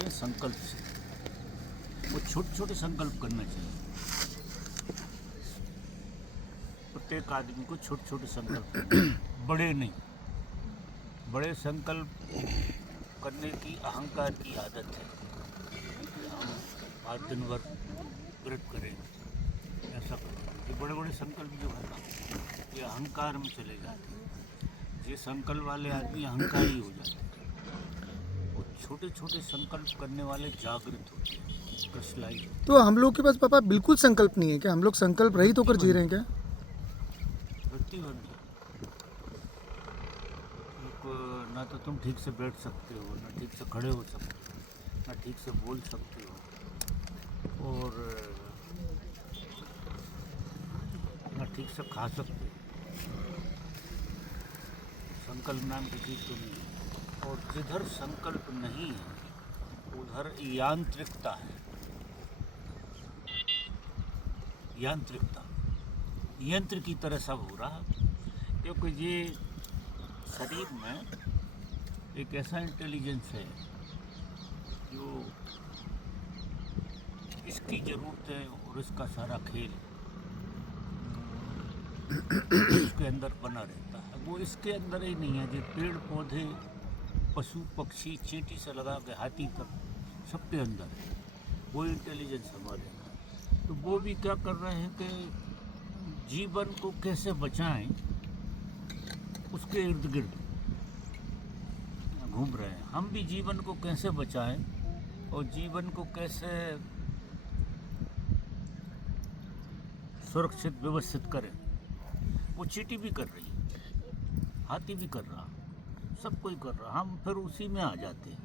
होते हैं संकल्प से। वो छोटे छोटे संकल्प करना चाहिए। प्रत्येक आदमी को छोटे छोटे संकल्प करने चाहिए, बड़े नहीं। बड़े संकल्प करने की अहंकार की आदत है कि हम आज दिन भर व्रत करेंगे, ऐसा करेंगे। ये बड़े बड़े संकल्प जो है ना, ये अहंकार में चले जाते हैं। ये संकल्प वाले आदमी अहंकारी हो जाते हैं। और छोटे छोटे संकल्प करने वाले जागृत होते हैं, कृष्णलाई। तो हम लोग के पास पापा बिल्कुल संकल्प नहीं है क्या? हम लोग संकल्प रहित होकर जी रहे हैं क्या? प्रतिबंध है। ना तो तुम ठीक से बैठ सकते हो, ना ठीक से खड़े हो सकते हो, ना ठीक से बोल सकते हो, और ना ठीक से खा सकते हो। संकल्प नाम की चीज़ तो नहीं है। और जिधर संकल्प नहीं है उधर यांत्रिकता है। यांत्रिकता, यंत्र की तरह सब हो रहा, क्योंकि ये शरीर में एक ऐसा इंटेलिजेंस है जो इसकी ज़रूरत है, और इसका सारा खेल उसके अंदर बना रहता है। वो इसके अंदर ही नहीं है। जो पेड़ पौधे, पशु पक्षी, चींटी से लगा के हाथी तक, सबके अंदर है वो इंटेलिजेंस हमारे अंदर। तो वो भी क्या कर रहे हैं कि जीवन को कैसे बचाएं, उसके इर्द गिर्द घूम रहे हैं। हम भी जीवन को कैसे बचाएं और जीवन को कैसे सुरक्षित व्यवस्थित करें, वो चींटी भी कर रही है, हाथी भी कर रहा, सब कोई कर रहा। हम फिर उसी में आ जाते हैं।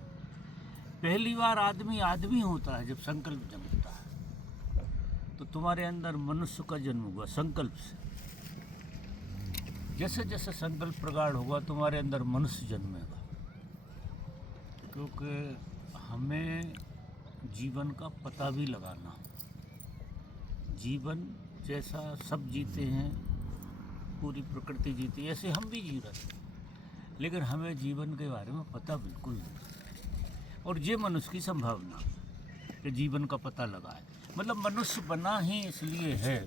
पहली बार आदमी आदमी होता है जब संकल्प जन्मता है। तो तुम्हारे अंदर मनुष्य का जन्म हुआ संकल्प से। जैसे जैसे संकल्प प्रगाढ़ होगा तुम्हारे अंदर मनुष्य जन्मेगा। क्योंकि हमें जीवन का पता भी लगाना, जीवन जैसा सब जीते हैं, पूरी प्रकृति जीती है, ऐसे हम भी जी रहे हैं, लेकिन हमें जीवन के बारे में पता बिल्कुल नहीं। और ये मनुष्य की संभावना कि जीवन का पता लगाए, मतलब मनुष्य बना ही इसलिए है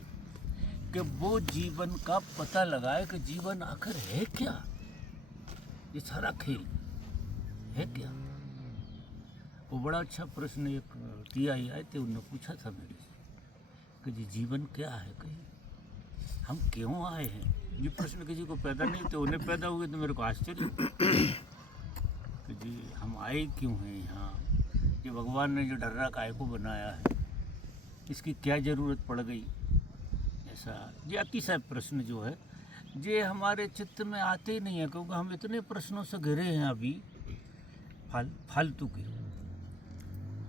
कि वो जीवन का पता लगाए कि जीवन आखिर है क्या, ये सारा खेल है क्या। वो बड़ा अच्छा प्रश्न एक TI आए थे, उन्होंने पूछा था मेरे से कि जी जीवन क्या है, कहीं हम क्यों आए हैं। ये प्रश्न किसी को पैदा नहीं थे, उन्हें पैदा हुए तो मेरे को आश्चर्य कि जी हम आए क्यों हैं यहाँ, ये भगवान ने जो डर्रा काय को बनाया है, इसकी क्या ज़रूरत पड़ गई। ऐसा ये अतिशय प्रश्न जो है ये हमारे चित्त में आते ही नहीं है, क्योंकि हम इतने प्रश्नों से घिरे हैं अभी फालतू के।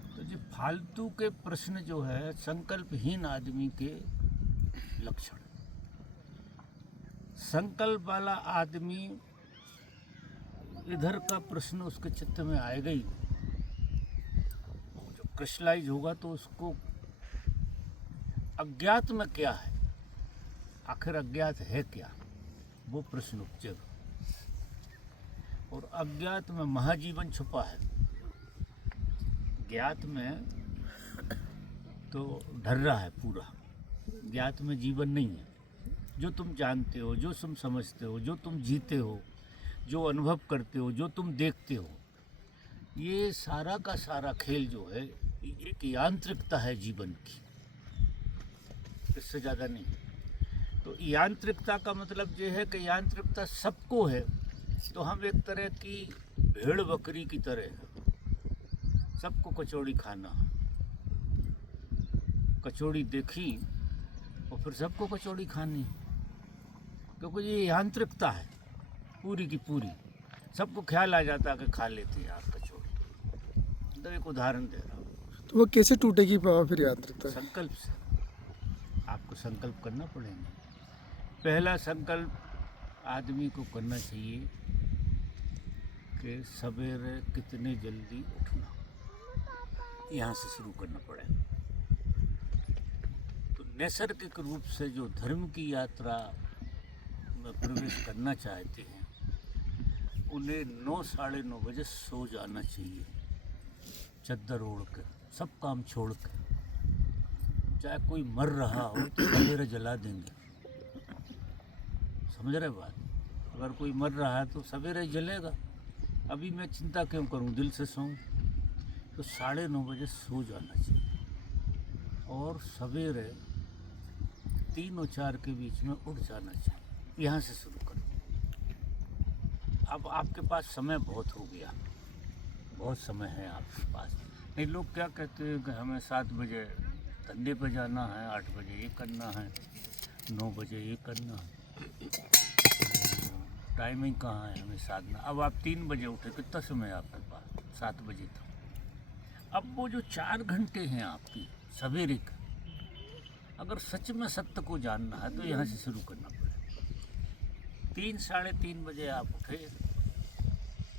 तो जो फालतू के प्रश्न जो है संकल्पहीन आदमी के लक्षण। संकल्प वाला आदमी इधर का प्रश्न उसके चित्त में आएगा ही। जो क्रिस्टलाइज होगा तो उसको अज्ञात में क्या है, आखिर अज्ञात है क्या, वो प्रश्न उपजेगा। और अज्ञात में महाजीवन छुपा है। ज्ञात में तो ढर्रा है पूरा, ज्ञात में जीवन नहीं है। जो तुम जानते हो, जो तुम समझते हो, जो तुम जीते हो, जो अनुभव करते हो, जो तुम देखते हो, ये सारा का सारा खेल जो है एक यांत्रिकता है जीवन की, इससे ज़्यादा नहीं। तो यांत्रिकता का मतलब ये है कि यांत्रिकता सबको है। तो हम एक तरह की भेड़ बकरी की तरह हैं, सबको कचौड़ी खाना। कचौड़ी देखी और फिर सबको कचौड़ी खानी, क्योंकि ये यांत्रिकता है पूरी की पूरी। सबको ख्याल आ जाता है कि खा लेते यार कचौड़ी। मतलब एक उदाहरण दे रहा हूँ। तो वो कैसे टूटेगी पापा फिर यांत्रिकता? संकल्प से आपको संकल्प करना पड़ेगा। पहला संकल्प आदमी को करना चाहिए कि सवेरे कितने जल्दी उठना, यहाँ से शुरू करना पड़ेगा। तो नैसर्गिक रूप से जो धर्म की यात्रा में प्रवेश करना चाहते हैं उन्हें 9 साढ़े 9 बजे सो जाना चाहिए, चद्दर ओढ़ के, सब काम छोड़ के, चाहे कोई मर रहा हो तो सवेरे जला देंगे। समझ रहे बात? अगर कोई मर रहा है तो सवेरे जलेगा। अभी मैं चिंता क्यों करूं, दिल से सोऊं? तो 9:30 बजे सो जाना चाहिए और सवेरे 3 और 4 के बीच में उठ जाना चाहिए। यहाँ से शुरू करो। अब आपके पास समय बहुत हो गया, बहुत समय है आपके पास। नहीं, लोग क्या कहते हैं कि हमें 7 बजे धंधे पे जाना है, 8 बजे ये करना है, 9 बजे ये करना है। टाइमिंग कहाँ है हमें साधना? अब आप 3 बजे उठे, कितना समय है आपके पास? 7 बजे तक। अब वो जो 4 घंटे हैं आपकी सवेरे का, अगर सच में सत्य को जानना है तो यहाँ से शुरू करना पड़ेगा। 3 साढ़े 3 बजे आप उठे,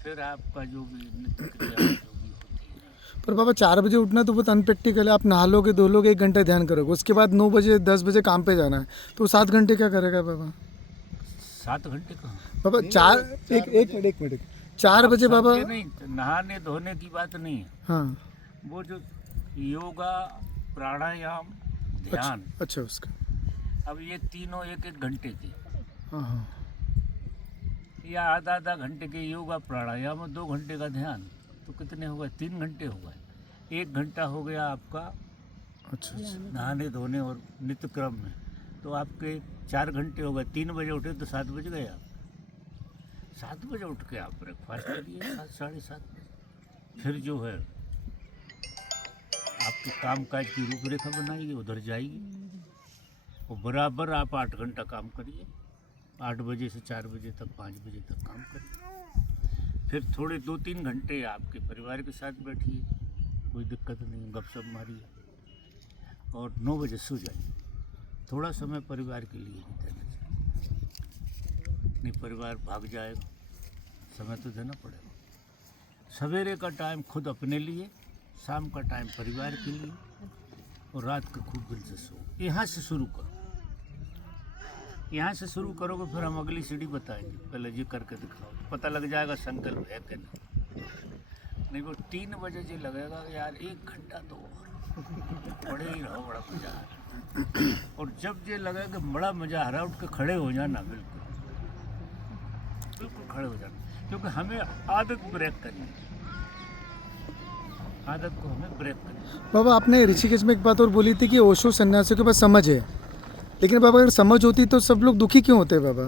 फिर आपका जो भी नित्य क्रिया जो भी होती है। पर बाबा 4 बजे उठना तो बहुत अनप्रैक्टिकल है। आप नहा लोगे, धो लोगे, 1 घंटा ध्यान करोगे, उसके बाद 9 बजे 10 बजे काम पे जाना है, तो 7 घंटे क्या करेगा बाबा? 7 घंटे कहाँ? बाबा 1 मिनट 4 बजे अब बाबा। समझे नहीं, नहाने धोने की बात नहीं है। हाँ, वो जो योगा, प्राणायाम, ध्यान, अच्छा उसका। अब ये तीनों 1-1 घंटे की, हाँ हाँ, या आधा घंटे के योगा प्राणायाम और 2 घंटे का ध्यान, तो कितने हो गए? 3 घंटे हो गए। 1 घंटा हो गया आपका अच्छा अच्छा। नहाने धोने और नित्य क्रम में, तो आपके 4 घंटे हो गए। 3 बजे उठे तो 7 बज गए आप। 7 बजे उठ के आप ब्रेकफास्ट करिए 7 साढ़े 7 बजे। फिर जो है आपके कामकाज की रूपरेखा बनाइए, उधर जाइए और बराबर आप 8 घंटा काम करिए। 8 बजे से 4 बजे तक, 5 बजे तक काम करिए। फिर थोड़े 2-3 घंटे आपके परिवार के साथ बैठिए, कोई दिक्कत नहीं, गपशप मारिए और 9 बजे सो जाइए। थोड़ा समय परिवार के लिए भी देना चाहिए, नहीं परिवार भाग जाएगा, समय तो देना पड़ेगा। सवेरे का टाइम खुद अपने लिए, शाम का टाइम परिवार के लिए और रात को खूब दिल से सो। यहाँ से शुरू करो, यहाँ से शुरू करोगे, फिर हम अगली सीढ़ी बताएंगे। पहले ये करके दिखाओ, पता लग जाएगा संकल्प है कि नहीं। वो 3 बजे जो लगेगा यार 1 घंटा तो और पड़े ही रहो, बड़ा मजा आ रहा। और जब ये लगे कि बड़ा मजा आ रहा है, उठ के खड़े हो जाना, बिल्कुल बिल्कुल खड़े हो जाना, क्योंकि हमें आदत ब्रेक करनी है। आदत को हमें ब्रेक करनी है। बाबा आपने ऋषिकेश में एक बात और बोली थी कि ओशो सन्यासियों के पास समझ है, लेकिन बाबा अगर समझ होती तो सब लोग दुखी क्यों होते बाबा?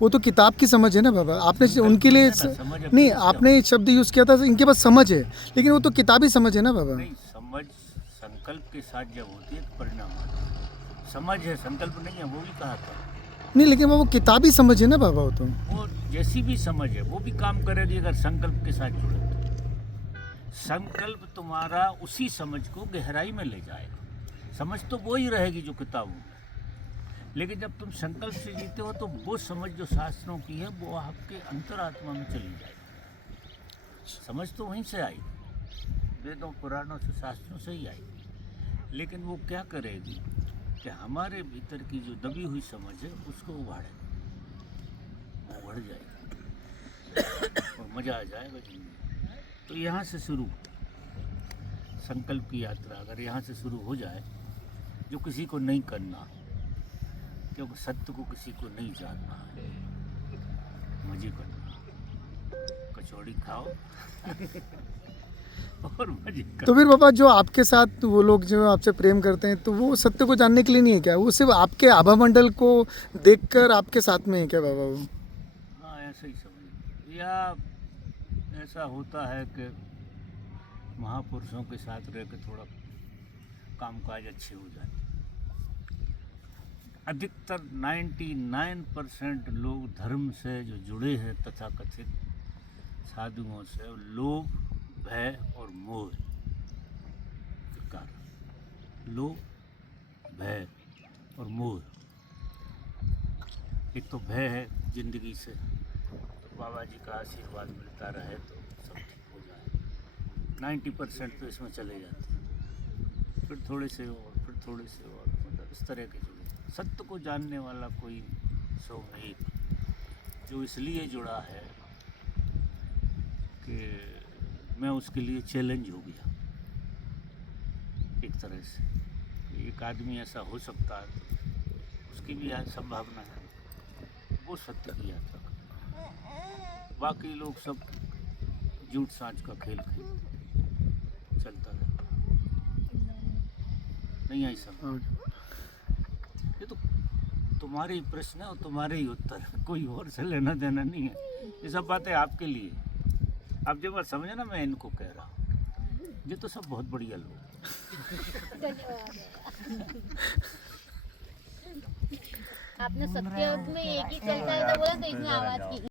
वो तो किताब की समझ है ना बाबा। आपने उनके लिए नहीं, आपने शब्द यूज़ किया था इनके पास समझ है, लेकिन वो तो किताबी समझ है ना बाबा। नहीं, समझ संकल्प के साथ जब होती है तो परिणाम आता है। समझ है, संकल्प नहीं है, वो भी कहा था। नहीं, लेकिन वो किताबी समझ है ना बाबा। वो तो वो जैसी भी समझ है वो भी काम करेगी अगर संकल्प के साथ जुड़े तो। संकल्प तुम्हारा उसी समझ को गहराई में ले जाएगा। समझ तो वो ही रहेगी जो किताबों में, लेकिन जब तुम संकल्प से जीते हो तो वो समझ जो शास्त्रों की है वो आपके अंतरात्मा में चली जाएगी। समझ तो वहीं से आई, वेदों पुराणों से, शास्त्रों से ही आई, लेकिन वो क्या करेगी कि हमारे भीतर की जो दबी हुई समझ है उसको उभाड़े, वो बढ़ जाएगी और मज़ा आ जाएगा जिंदगी। तो यहाँ से शुरू, संकल्प की यात्रा अगर यहाँ से शुरू हो जाए, जो किसी को नहीं करना, क्योंकि सत्य को किसी को नहीं जानना है, मजे करना, कचौड़ी खाओ और मजे करो। तो फिर बाबा जो आपके साथ वो लोग जो आपसे प्रेम करते हैं, तो वो सत्य को जानने के लिए नहीं है क्या? वो सिर्फ आपके आभा मंडल को देखकर आपके साथ में है क्या बाबा वो? हाँ, ऐसा ही समझ, या ऐसा होता है कि महापुरुषों के साथ रह के थोड़ा कामकाज अच्छे हो जाते। अधिकतर 99% लोग धर्म से जो जुड़े हैं तथाकथित साधुओं से, लोभ, भय और मोह के कारण। लोभ, भय और मोह। एक तो भय है जिंदगी से, तो बाबा जी का आशीर्वाद मिलता रहे तो सब ठीक हो जाए। 90% तो इसमें चले जाते हैं, फिर थोड़े से और, फिर थोड़े से और, मतलब इस तरह के जुड़े। सत्य को जानने वाला कोई 100 में 1, जो इसलिए जुड़ा है कि मैं उसके लिए चैलेंज हो गया। एक तरह से एक आदमी ऐसा हो सकता है, उसकी भी आज संभावना है, वो सत्य की यात्रा करता है। बाकी लोग सब झूठ साँच का खेल खेलते चलता रहता है। नहीं आई समझ। ये तो तुम्हारे ही प्रश्न है और तुम्हारे ही उत्तर है, कोई और से लेना देना नहीं है। ये सब बातें आपके लिए। आप जब बात समझे ना, मैं इनको कह रहा हूँ, ये तो सब बहुत बढ़िया लोग। आपने सत्य में एक ही चलता है तो बोला, तो इसने आवाज की।